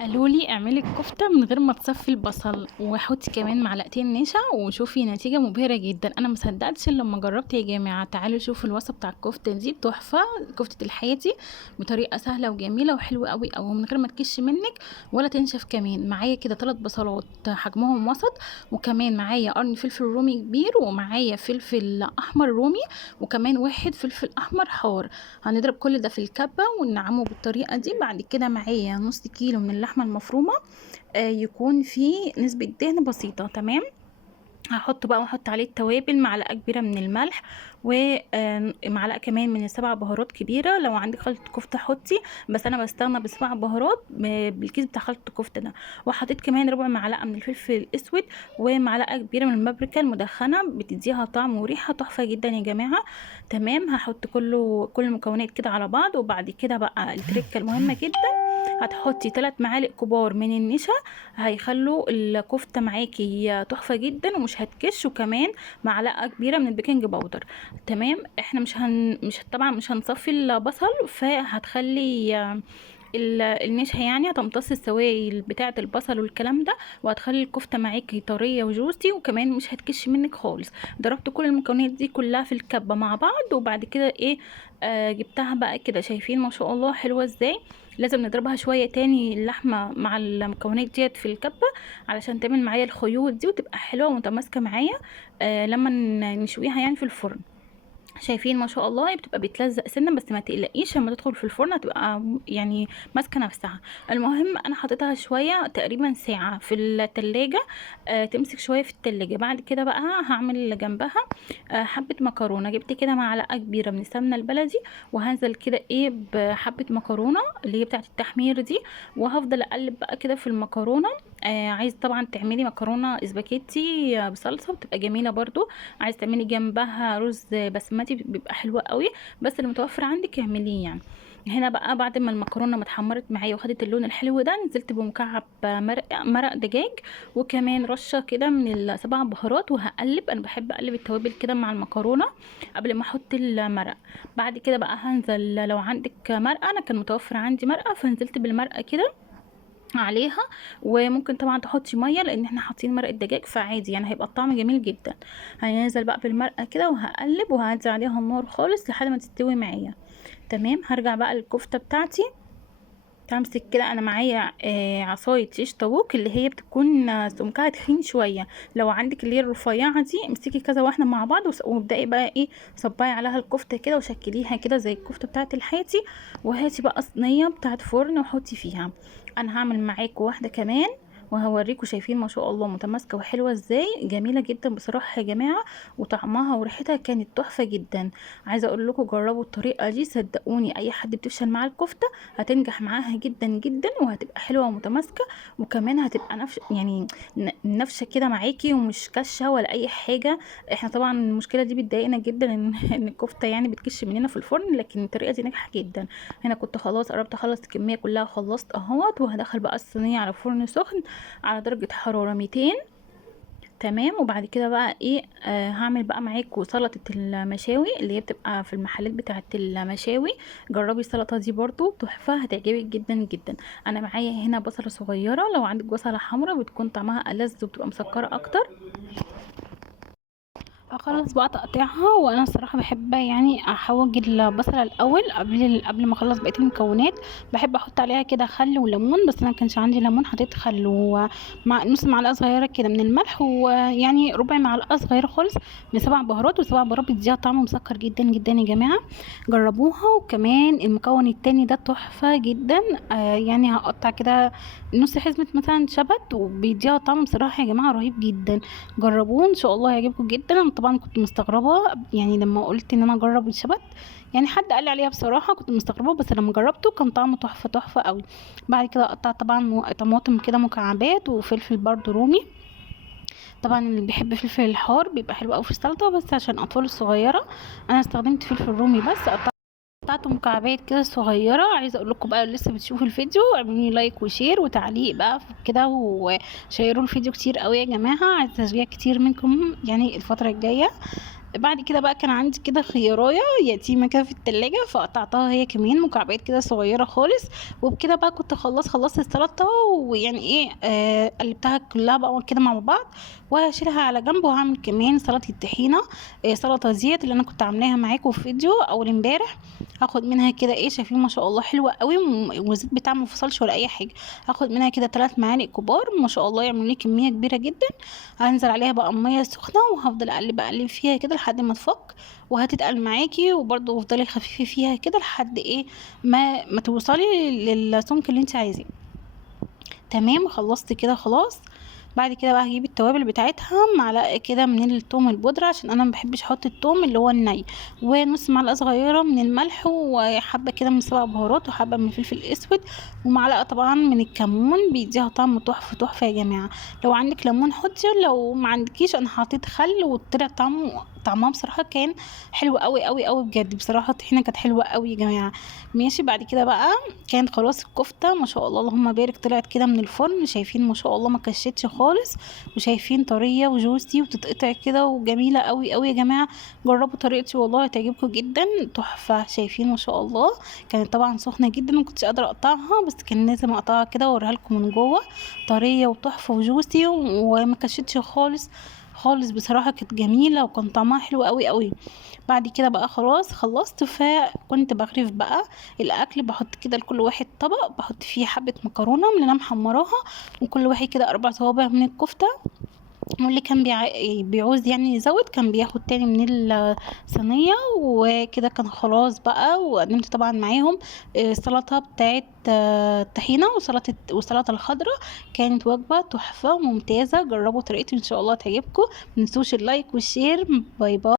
قالوا لي اعملي الكفته من غير ما تصفي البصل وحطي كمان معلقتين نشا وشوفي نتيجه مبهره جدا. انا ما صدقتش إلا لما جربت يا جماعه. تعالوا شوفوا الوصفه بتاع الكفته دي تحفه. كفته الحياتي بطريقه سهله وجميله وحلوه قوي قوي من غير ما تكش منك ولا تنشف. كمان معايا كده 3 بصلات حجمهم وسط، وكمان معايا قرن فلفل رومي كبير، ومعايا فلفل احمر رومي، وكمان واحد فلفل احمر حار. هنضرب كل ده في الكبة وننعمه بالطريقة دي. بعد كده معايا نص كيلو من اللحمة المفرومة، يكون فيه نسبة دهن بسيطة. تمام. واحط عليه التوابل، معلقه كبيره من الملح، ومعلقه كمان من ال7 بهارات كبيره. لو عندك خلطه كفته حطي، بس انا بستغنى ب7 بهارات بالكيس بتاع خلطه الكفته ده. وحطيت كمان ربع معلقه من الفلفل الاسود، ومعلقه كبيره من البابريكا المدخنه، بتديها طعم وريحه تحفه جدا يا جماعه. تمام. هحط كل المكونات كده على بعض. وبعد كده بقى التركه المهمه جدا، هتحطي 3 معالق كبار من النشا، هيخلوا الكفته معاكي تحفه جدا ومش هتكش. وكمان معلقه كبيره من البيكنج باودر. تمام. احنا مش طبعا مش هنصفي البصل، فهتخلي النشا يعني هتمتص السوائل بتاعه البصل والكلام ده، وهتخلي الكفته معاكي طريه وجوسي، وكمان مش هتكش منك خالص. ضربت كل المكونات دي كلها في الكبه مع بعض، وبعد كده ايه، جبتها بقى كده. شايفين ما شاء الله حلوه ازاي؟ لازم نضربها شويه تاني اللحمه مع المكونات ديت في الكبه، علشان تعمل معايا الخيوط دي وتبقى حلوه ومتماسكه معايا لما نشويها يعني في الفرن. شايفين ما شاء الله؟ هي بتبقى بتلزق سنه، بس ما تقلقيش لما تدخل في الفرن هتبقى يعني ماسكه نفسها. المهم انا حطيتها شويه تقريبا ساعه في التلاجة، تمسك شويه في التلاجة. بعد كده بقى هعمل جنبها حبه مكرونه. جبت كده معلقه كبيره من السمنه البلدي، وهنزل كده ايه بحبه مكرونه اللي هي بتاعه التحمير دي، وهفضل اقلب بقى كده في المكرونه. عايز طبعا تعملي مكرونه اسباجيتي بصلصه بتبقى جميله برضو. عايز تعملي جنبها رز بسمتي بيبقى حلو قوي، بس اللي متوفر عندك اعمليه يعني. هنا بقى بعد ما المكرونه ما اتحمرت معايا وخدت اللون الحلو ده، نزلت بمكعب مرق دجاج، وكمان رشه كده من ال7 بهارات، وهقلب. انا بحب اقلب التوابل كده مع المكرونه قبل ما احط المرق. بعد كده بقى هنزل، لو عندك مرقه، انا كان متوفر عندي مرقه فنزلت بالمرقه كده عليها. وممكن طبعا تحطي ميه لان احنا حاطين مرقه دجاج، فعادي يعني هيبقى الطعم جميل جدا. هننزل بقى بالمرقه كده وهقلب، وهدي عليها النار خالص لحد ما تستوي معايا. تمام. هرجع بقى للكفته بتاعتي. تمسك كده، انا معايا عصايه شيش طاووق اللي هي بتكون سمكها تخين شويه. لو عندك اللي هي الرفيعه دي، امسكي كذا واحده مع بعض وابدأي بقى ايه، صباي عليها الكفته كده وشكليها كده زي الكفته بتاعه الحياتي. وهاتي بقى صينيه بتاعه فرن وحطي فيها. انا هعمل معاكم واحده كمان وهوريكم. شايفين ما شاء الله متماسكه وحلوه ازاي؟ جميله جدا بصراحه يا جماعه، وطعمها وريحتها كانت تحفه جدا. عايزه اقول لكم جربوا الطريقه دي، صدقوني اي حد بتفشل معاه الكفته هتنجح معاها جدا جدا، وهتبقى حلوه ومتماسكه. وكمان هتبقى نفش يعني نفشه كده معاكي، ومش كشه ولا اي حاجه. احنا طبعا المشكله دي بتضايقنا جدا ان ان الكفته يعني بتكش مننا في الفرن، لكن الطريقه دي ناجحه جدا. هنا كنت خلاص قربت اخلص الكميه كلها وخلصت اهوت، وهدخل بقى الصينيه على فرن سخن على درجه حراره 200. تمام. وبعد كده بقى ايه، هعمل بقى معاكم سلطة المشاوي اللي هي بتبقى في المحلات بتاعة المشاوي. جربي السلطة دي برضو تحفة، هتعجبك جدا جدا. انا معايا هنا بصلة صغيرة، لو عندك بصلة حمراء بتكون طعمها ألذ وبتبقى مسكرة اكتر. اخلص بقى تقطيعها. وانا الصراحه بحب يعني احوج البصله الاول قبل ما اخلص بقيه المكونات. بحب احط عليها كده خل وليمون، بس انا كانش عندي ليمون، حطيت خل ومع نص معلقه صغيره كده من الملح، ويعني ربع معلقه صغيره خالص من 7 بهارات. و7 بهارات بتديها طعم مسكر جدا جدا يا جماعه. جربوها. وكمان المكون التاني ده تحفه جدا. يعني هقطع كده نص حزمه مثلا شبت، وبيديها طعم بصراحه يا جماعه رهيب جدا. جربوه ان شاء الله هيعجبكم جدا. انا طبعا كنت مستغربه يعني لما قلت ان انا اجرب الشبت، يعني حد قال لي عليها بصراحه كنت مستغربه، بس لما جربته كان طعمه تحفه تحفه قوي. بعد كده قطعت طبعا طماطم كده مكعبات، وفلفل برضو رومي. طبعا اللي بيحب فلفل الحار بيبقى حلو قوي في السلطه، بس عشان اطفال الصغيره انا استخدمت فلفل رومي بس. قطعته مكعبات كده صغيره. عايزه اقول لكم بقى اللي لسه بتشوفوا الفيديو، اعملوا لي لايك وشير وتعليق بقى كده، وشيروا الفيديو كتير قوي يا جماعه. عايزه تشجيع كتير منكم يعني الفتره الجايه. بعد كده بقى كان عندي كده خيارية يتيمة كده في التلاجة، فقطعتها هي كمان مكعبات كده صغيرة خالص. وبكده بقى كنت خلصت السلطة، ويعني ايه قلبتها كلها بقى كده مع بعض، وهشيلها على جنب. وهعمل كمان سلطة الطحينة، سلطة زيت اللي انا كنت عاملاها معاكم في فيديو اول امبارح. هاخد منها كده شايفين ما شاء الله حلوة قوي، والزيت بتاعها ما فصلش ولا اي حاجة. هاخد منها كده 3 معالق كبار ما شاء الله، يعملوا لي كمية كبيرة جدا. هنزل عليها بقى ميه سخنه، وهفضل اقلب فيها كده لحد ما تفك وهتتقل معاكي. وبرضه افضلي خفيفي فيها كده لحد ما توصلي للسمك اللي انت عايزاه. تمام، خلصت كده خلاص. بعد كده بقى هجيب التوابل بتاعتها، معلقه كده من الثوم البودره عشان انا ما بحبش احط الثوم اللي هو الني، ونص معلقه صغيره من الملح، وحبه كده من سبع بهارات، وحبه من الفلفل الاسود، ومعلقه طبعا من الكمون بيديها طعم تحفه تحفه يا جماعه. لو عندك ليمون حطي، لو ما عندكيش انا حطيت خل، وطلع طعمها بصراحه كان حلو قوي قوي قوي بجد. بصراحه الطحينه كانت حلوه قوي يا جماعه. ماشي، بعد كده بقى كانت خلاص الكفته ما شاء الله اللهم بارك طلعت كده من الفرن، شايفين ما شاء الله ما كشتش خالص، وشايفين طريه وجوسي وتتقطع كده وجميله قوي قوي يا جماعه. جربوا طريقتي والله هتعجبكم جدا، تحفه. شايفين ما شاء الله كانت طبعا سخنه جدا، ما كنتش قادره اقطعها، بس كان لازم اقطعها كده واوريها لكم من جوه، طريه وتحفه وجوسي وما كشتش خالص خالص. بصراحه كانت جميله وكان طعمها حلو قوي قوي. بعد كده بقى خلاص خلصت، فكنت بغرف بقى الاكل. بحط كده لكل واحد طبق، بحط فيه حبه مكرونه من اللي انا محمراها، وكل واحد كده 4 صوابع من الكفته. واللي كان بيعوز يعني يزود كان بياخد تاني من الصينية. وكده كان خلاص بقى، وقدمت طبعا معاهم السلطة بتاعت طحينة والسلطة الخضراء. كانت وجبة تحفة وممتازة، جربوا طريقتي ان شاء الله تعجبكم. متنسوش اللايك والشير. باي باي.